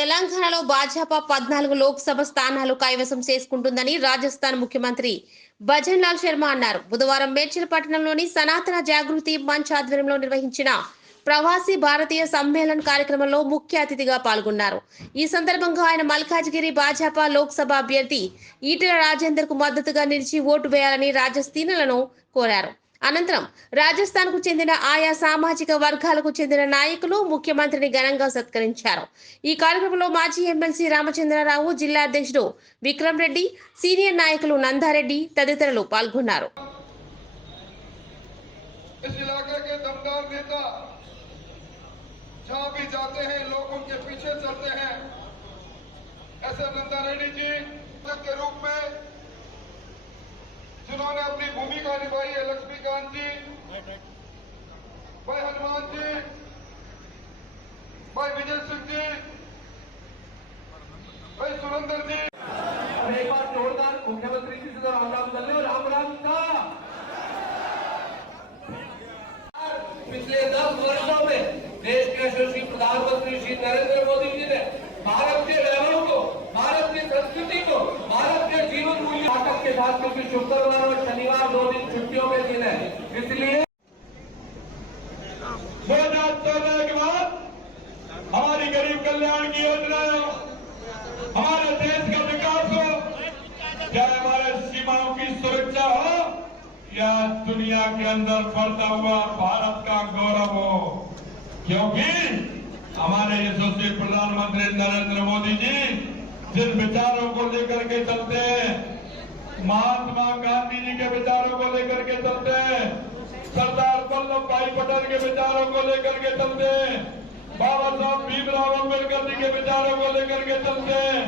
తెలంగాణలో భాజపా 14 లోక్సభ స్థానాలు కైవసం చేసుకుంటుందని రాజస్థాన్ ముఖ్యమంత్రి భజన్ లాల్ శర్మ అన్నారు. బుధవారం మేడ్చల్ పట్టణంలోని సనాతన జాగృతి మంచ్ ఆధ్వర్యంలో నిర్వహించిన ప్రవాసీ భారతీయ సమ్మేళన్ కార్యక్రమంలో ముఖ్య అతిథిగా పాల్గొన్నారు. ఈ సందర్భంగా ఆయన మల్కాజ్గిరి భాజపా లోక్సభ అభ్యర్థి ఈటెల రాజేందర్ కు మద్దతుగా నిలిచి ఓటు వేయాలని రాజస్థానీయులను కోరారు. అనంతరం రాజస్థాన్ కు చెందిన ఆయా సామాజిక వర్గాలకు చెందిన నాయకులు ముఖ్యమంత్రిని ఘనంగా సత్కరించారు. ఈ కార్యక్రమంలో మాజీ ఎమ్మెల్సీ రామచంద్రరావు, జిల్లా అధ్యక్షుడు విక్రమ్ రెడ్డి, సీనియర్ నాయకులు నందారెడ్డి తదితరులు పాల్గొన్నారు. जिन्होंने अपनी भूमिका निभाई है, लक्ष्मीकांत जी, भाई हनुमान जी, भाई विजय सिंह जी, भाई सुरेंद्र जी। और एक बार जोरदार मुख्यमंत्री जी से राम कर लो, राम राम का। पिछले 10 वर्षों में देश के यशस्वी प्रधानमंत्री श्री नरेंद्र मोदी जी ने भारत के वैभव को, भारत की संस्कृति को, भारत के जीवन मूल्य नाटक के साथ, क्योंकि शुक्रवार और शनिवार 2 दिन छुट्टियों के दिन है, इसलिए 2014 के बाद हमारी गरीब कल्याण की योजना, हमारे देश का विकास हो, चाहे हमारे सीमाओं की सुरक्षा हो या दुनिया के अंदर फैलता हुआ भारत का गौरव हो, क्योंकि हमारे यशस्वी प्रधानमंत्री नरेंद्र मोदी जी जिन विचारों को लेकर के चलते हैं, महात्मा गांधी जी के विचारों को लेकर के चलते हैं, सरदार वल्लभ भाई पटेल के विचारों को लेकर के चलते हैं, बाबा साहब भीमराव अम्बेडकर जी के विचारों को लेकर के चलते हैं,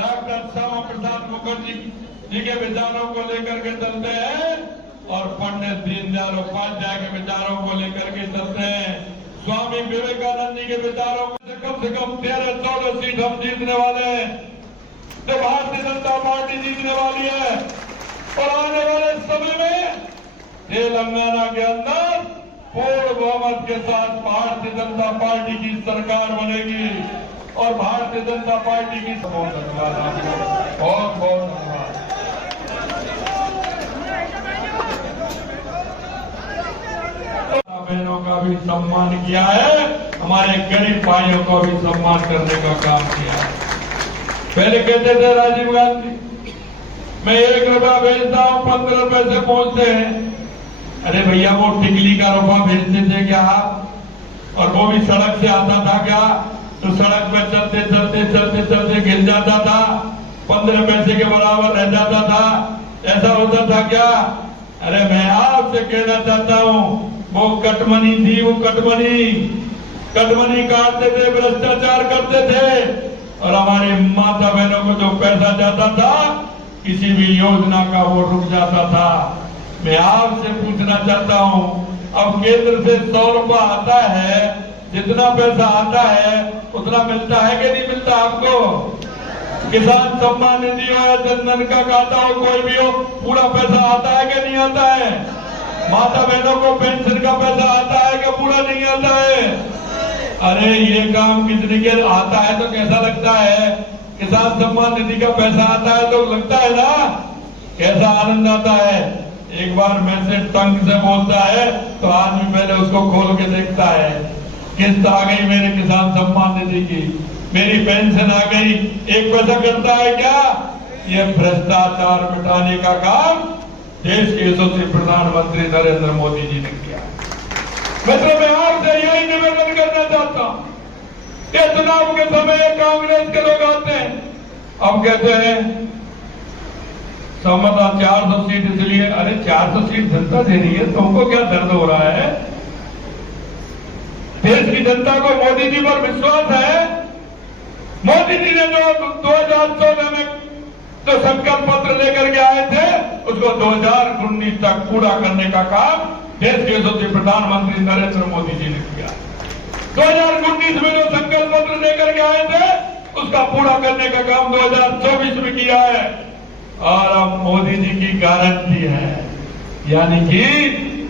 डॉक्टर श्यामा प्रसाद मुखर्जी जी के विचारों को लेकर के चलते हैं और पंडित दीनदयाल उपाध्याय के विचारों को लेकर के चलते हैं, स्वामी विवेकानंद जी के विचारों से कम 13-14 सीट हम जीतने वाले हैं, तो भारतीय जनता पार्टी जीतने वाली है और आने वाले समय में तेलंगाना के अंदर पूर्ण बहुमत के साथ भारतीय जनता पार्टी की सरकार बनेगी और भारतीय जनता पार्टी की बहुत धन्यवाद, बहुत बहुत धन्यवाद। बहनों का भी सम्मान किया है, हमारे गरीब भाइयों को भी सम्मान करने का काम किया है। पहले कहते थे राजीव गांधी, मैं 1 रुपया भेजता हूँ 15 रुपए से पहुंचते हैं। अरे भैया वो टिकली का रुपया भेजते थे क्या आप? और वो भी सड़क से आता था क्या? तो सड़क पे चलते चलते चलते चलते गिर जाता था, 15 पैसे के बराबर रह जाता था, ऐसा होता था क्या? अरे मैं आपसे कहना चाहता हूँ, वो कटमनी थी, वो कटमनी काटते थे, भ्रष्टाचार करते थे और हमारी माता बहनों को जो पैसा जाता था किसी भी योजना का वो रुक जाता था। मैं आपसे पूछना चाहता हूँ, अब केंद्र से 100 रुपया आता है, जितना पैसा आता है उतना मिलता है कि नहीं मिलता आपको? किसान सम्मान निधि हो या जनधन का खाता हो, कोई भी हो, पूरा पैसा आता है कि नहीं आता है? माता बहनों को पेंशन का पैसा आता है कि पूरा नहीं आता है? अरे ये काम कितने के आता है तो कैसा लगता है? किसान सम्मान निधि का पैसा आता है तो लगता है ना कैसा आनंद आता है। एक बार मैसेज टंग से बोलता है तो आदमी पहले उसको खोल के देखता है, किस्त आ गई मेरे किसान सम्मान निधि की, मेरी पेंशन आ गई, 1 पैसा करता है क्या? ये भ्रष्टाचार मिटाने का काम देश के यशस्वी प्रधानमंत्री नरेंद्र मोदी जी ने किया। मित्रों, मैं आपसे यही निवेदन करना चाहता हूं, ये चुनाव के समय कांग्रेस के लोग आते हैं, अब कहते हैं समता 400 सीट इसलिए, अरे 400 सीट जनता दे रही है, तुमको क्या दर्द हो रहा है? देश की जनता को मोदी जी पर विश्वास है। मोदी जी ने जो 2014 में जो संकल्प पत्र लेकर के आए थे उसको 2019 तक पूरा करने का काम देश के यशस्वी प्रधानमंत्री नरेंद्र मोदी जी ने किया। 2019 में जो संकल्प पत्र लेकर के आए थे उसका पूरा करने का काम 2024 में किया है और अब मोदी जी की गारंटी है, यानी कि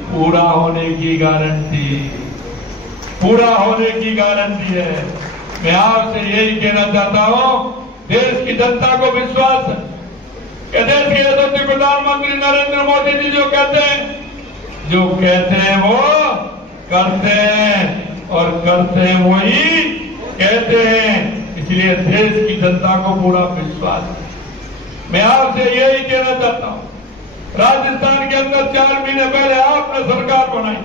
पूरा होने की गारंटी, पूरा होने की गारंटी है। मैं आपसे यही कहना चाहता हूं, देश की जनता को विश्वास है कि देश के यशस्वी प्रधानमंत्री नरेंद्र मोदी जी जो कहते हैं वो करते हैं और करते हैं वही कहते हैं। इसलिए देश की जनता को पूरा विश्वास है। मैं आपसे यही कहना चाहता हूं, राजस्थान के अंदर 4 महीने पहले आपने सरकार बनाई,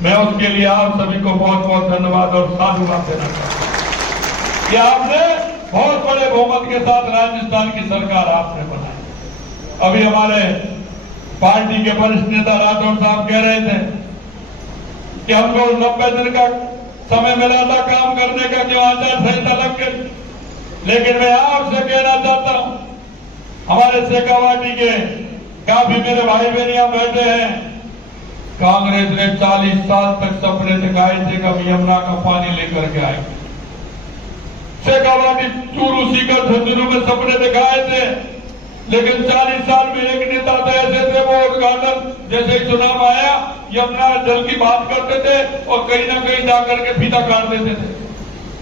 मैं उसके लिए आप सभी को बहुत बहुत धन्यवाद और साधुवाद देना चाहता हूं कि आपने बहुत बड़े बहुमत के साथ राजस्थान की सरकार आपने बनाई। अभी हमारे पार्टी के वरिष्ठ नेता राठौर साहब कह रहे थे कि हमको 90 दिन का समय मिला था काम करने का, जो आचार संहिता लग गई। लेकिन मैं आपसे कहना चाहता हूं, हमारे शेखावाटी के काफी मेरे भाई बहन यहां बैठे हैं, कांग्रेस ने 40 साल तक सपने दिखाए थे कि हम यमुना का पानी लेकर के आएंगे। शेखावाटी चूरू सीकर झुंझुनू में सपने दिखाए थे, लेकिन 40 साल में एक नेता तो ऐसे थे, वो उद्घाटन जैसे ही चुनाव आया यमुना जल की बात करते थे और कहीं ना कहीं जाकर के फीता काट देते थे।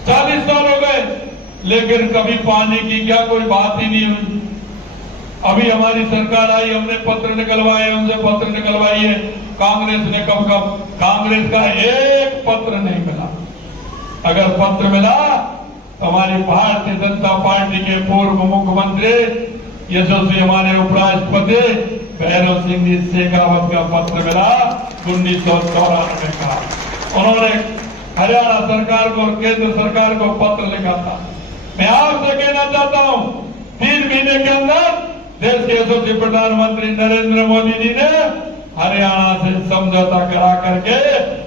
40 साल हो गए, लेकिन कभी पानी की क्या कोई बात ही नहीं हुई। अभी हमारी सरकार आई, हमने पत्र निकलवाए, उनसे पत्र निकलवाइए, कांग्रेस ने कब कांग्रेस का एक पत्र नहीं मिला। अगर पत्र मिला तो हमारी भारतीय जनता पार्टी के पूर्व मुख्यमंत्री यशस्वी हमारे उपराष्ट्रपति भैरव सिंह जी शेखावत का पत्र मिला 1994 का। उन्होंने हरियाणा सरकार को और केंद्र सरकार को पत्र लिखा था। मैं आपसे कहना चाहता हूं, 3 महीने के अंदर देश के यशस्वी प्रधानमंत्री नरेंद्र मोदी जी ने हरियाणा से समझौता करा करके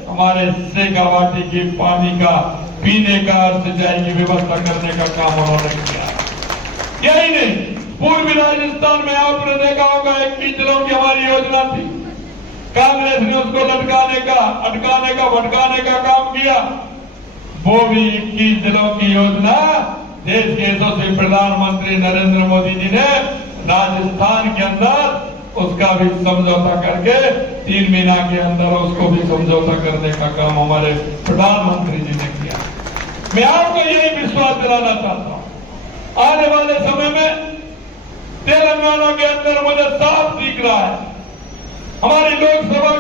हमारे शेखावाटी की पानी का पीने का और सिंचाई की व्यवस्था करने का काम उन्होंने किया। यही नहीं, पूर्वी राजस्थान में आपने देखा होगा 21 जिलों की हमारी योजना थी, कांग्रेस ने उसको अटकाने का भटकाने का काम किया। वो भी 21 जिलों की योजना देश के यशस्वी प्रधानमंत्री नरेंद्र मोदी जी ने राजस्थान के अंदर उसका भी समझौता करके 3 महीना के अंदर उसको भी समझौता करने का काम हमारे प्रधानमंत्री जी ने किया। मैं आपको यही विश्वास दिलाना चाहता हूं, आने वाले समय में तेलंगाना के अंदर मुझे साफ दिख रहा है, हमारी लोकसभा